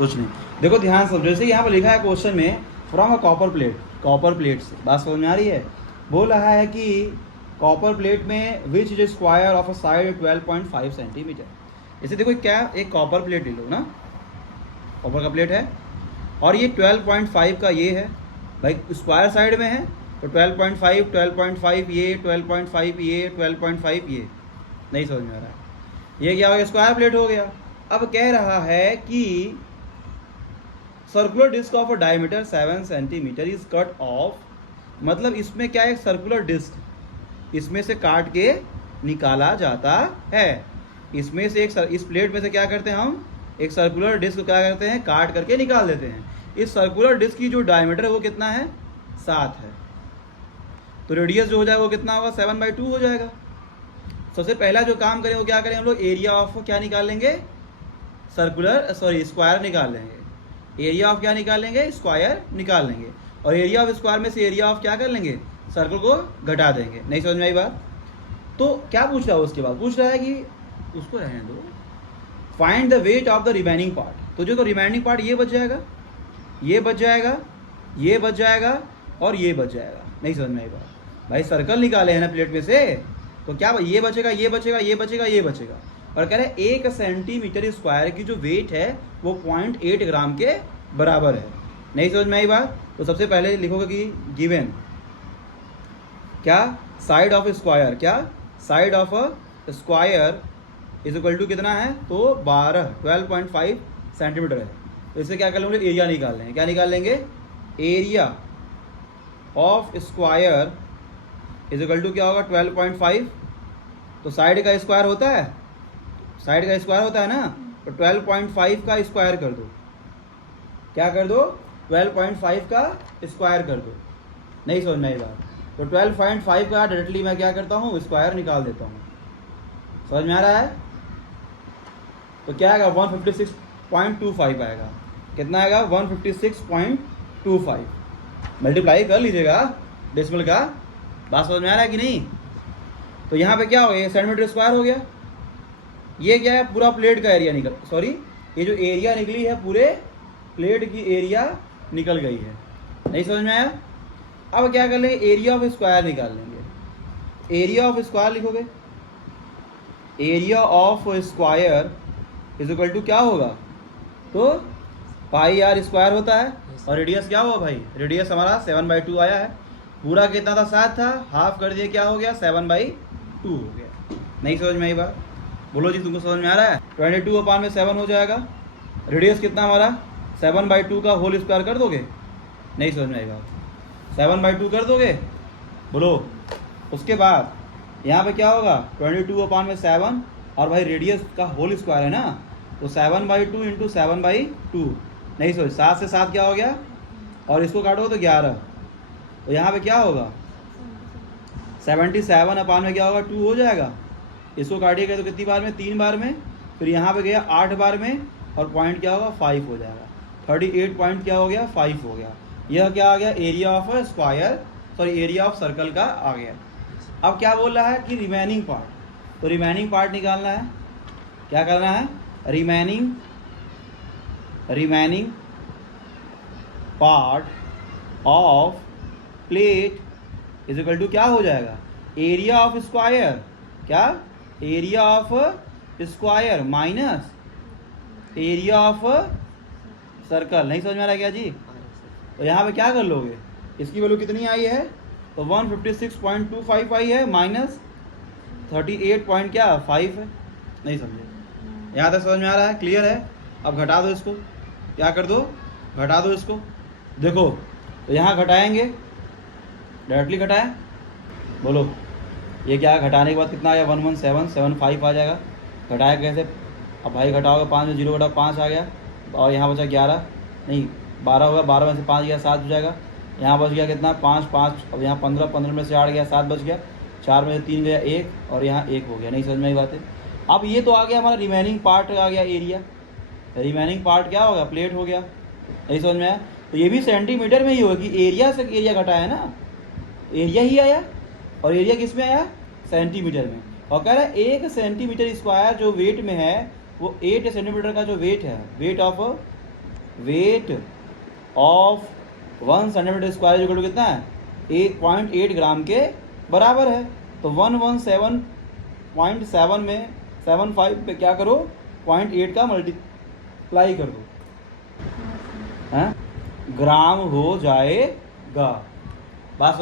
कुछ नहीं। देखो ध्यान से, जैसे यहाँ पर लिखा है क्वेश्चन में फ्रॉम अ कॉपर प्लेट से, बात समझ में आ रही है। बोल रहा है कि कॉपर प्लेट में which is square of a side 12.5 centimetre. जैसे देखो क्या, एक कॉपर प्लेट ले लो ना, कॉपर का प्लेट है और ये 12.5 का ये है भाई, स्क्वायर साइड में है तो 12.5 12.5 ये 12.5 ये 12.5 ये, नहीं समझ में आ रहा है। ये क्या हो गया, स्क्वायर प्लेट हो गया। अब कह रहा है कि circular disc of a diameter 7 centimetre is cut off, मतलब इसमें क्या है, सर्कुलर डिस्क, इसमें से काट के निकाला जाता है। इसमें से इस प्लेट में से क्या करते हैं हम, एक सर्कुलर डिस्क को क्या करते हैं, काट करके निकाल देते हैं। इस सर्कुलर डिस्क की जो डायमीटर है वो कितना है, 7 है। तो रेडियस जो हो जाएगा वो कितना होगा, 7/2 हो जाएगा। सबसे पहला जो काम करें वो क्या करें हम लोग, एरिया ऑफ क्या निकाल लेंगे, स्क्वायर निकाल लेंगे। एरिया ऑफ क्या निकाल लेंगे, स्क्वायर निकाल लेंगे। और एरिया ऑफ स्क्वायर में से एरिया ऑफ क्या कर लेंगे, सर्कल को घटा देंगे। नहीं समझ में आई बात। तो क्या पूछ रहा है उसके बाद, पूछ रहा है कि उसको रहने दो, find the weight of the remaining part. तो जो तो रिमेनिंग पार्ट ये बच जाएगा, ये बच जाएगा, ये बच जाएगा और ये बच जाएगा। नहीं समझ में आई बात। भाई सर्कल निकाले हैं ना प्लेट में से, तो क्या ये बचेगा, ये बचेगा, ये बचेगा, ये बचेगा। और कह रहे हैं 1 सेंटीमीटर स्क्वायर की जो वेट है वो 0.8 ग्राम के बराबर है। नहीं समझ में आई बात। तो सबसे पहले लिखोगे कि गिवन क्या, साइड ऑफ स्क्वायर, क्या side of a square is equal to कितना है, तो 12.5 सेंटीमीटर है। तो इससे क्या कर लेंगे, एरिया निकाल लेंगे। क्या निकाल लेंगे, area of square is equal to क्या होगा, 12.5। तो साइड का स्क्वायर होता है, साइड का स्क्वायर होता है ना, तो 12.5 का स्क्वायर कर दो। क्या कर दो, 12.5 का स्क्वायर कर दो। नहीं समझ में आई बात। तो 12.5 का डायरेक्टली मैं क्या करता हूँ, स्क्वायर निकाल देता हूँ। समझ में आ रहा है। तो क्या आएगा, 156.25 आएगा। कितना आएगा, 156.25। मल्टीप्लाई कर लीजिएगा डेसिमल का। बात समझ में आ रहा है कि नहीं। तो यहाँ पे क्या हो गया, सेंटीमीटर स्क्वायर हो गया। ये क्या है, पूरा प्लेट का एरिया निकल, सॉरी ये जो एरिया निकली है पूरे प्लेट की एरिया निकल गई है। नहीं समझ में आया। अब क्या कर लेंगे, एरिया ऑफ स्क्वायर निकाल लेंगे। एरिया ऑफ स्क्वायर लिखोगे, area of square is equal to क्या होगा, तो पाई आर स्क्वायर होता है। और रेडियस क्या हुआ भाई, रेडियस हमारा 7/2 आया है। पूरा कितना था, 7 था, हाफ कर दिया क्या हो गया, 7/2 हो गया। नहीं समझ में आई बात, बोलो जी तुमको समझ में आ रहा है। 22/7 हो जाएगा। रेडियस कितना हमारा, 7/2 का होल स्क्वायर कर दोगे। नहीं समझ में आई बात, 7/2 कर दोगे, बोलो। उसके बाद यहाँ पे क्या होगा, 22/7 और भाई रेडियस का होल स्क्वायर है ना, तो 7/2 इंटू 7/2। नहीं सोच, 7 से 7 क्या हो गया, और इसको काटो तो 11। तो यहाँ पे क्या होगा, 77 में क्या होगा, 2 हो जाएगा। इसको काटिएगा तो कितनी बार में, 3 बार में। फिर यहाँ पे गया 8 बार में, और पॉइंट क्या होगा, 5 हो जाएगा। 38 पॉइंट क्या हो गया, 5 हो गया। यह क्या आ गया, area of square, sorry area of circle का आ गया। अब क्या बोल रहा है कि रिमेनिंग पार्ट, तो रिमेनिंग पार्ट निकालना है। क्या करना है, remaining part of plate is equal to क्या हो जाएगा, एरिया ऑफ स्क्वायर, क्या area of square minus area of circle. नहीं समझ में आ रहा क्या जी। तो यहाँ पे क्या कर लोगे, इसकी वैल्यू कितनी आई है, तो 156.25 आई है, माइनस 38.5 है। नहीं समझे, यहाँ तक समझ में आ रहा है, क्लियर है। अब घटा दो इसको, क्या कर दो, घटा दो इसको। देखो तो यहाँ घटाएंगे, डायरेक्टली घटाएं, बोलो ये क्या है, घटाने के बाद कितना आया, 11775 आ जाएगा। घटाया कैसे, अब भाई घटाओगे 5 में 0 घटाओ 5 आ गया, और यहाँ बचा 11, नहीं 12 होगा, 12 में से 5 गया 7 हो जाएगा। यहाँ बच गया कितना, 5 5, अब यहाँ 15, 15 में से 8 गया 7 बच गया, 4 में से 3 गया 1, और यहाँ 1 हो गया। नहीं समझ में आई बात है। अब ये तो आ गया हमारा रिमेनिंग पार्ट आ गया एरिया, रिमेनिंग पार्ट क्या होगा, प्लेट हो गया। नहीं समझ में आया। तो ये भी सेंटीमीटर में ही होगा कि एरिया से एरिया घटाया ना, एरिया ही आया, और एरिया किस में आया, सेंटीमीटर में। और कह रहा है 1 सेंटीमीटर स्क्वायर जो वेट में है वो 8 सेंटीमीटर का जो वेट है, weight of weight of 1 centimetre square equal to कितना है 1.8 ग्राम के बराबर है। तो 117.7 में 75 पे क्या करो 0.8 का मल्टीप्लाई कर दो, हैं ग्राम हो जाएगा। बात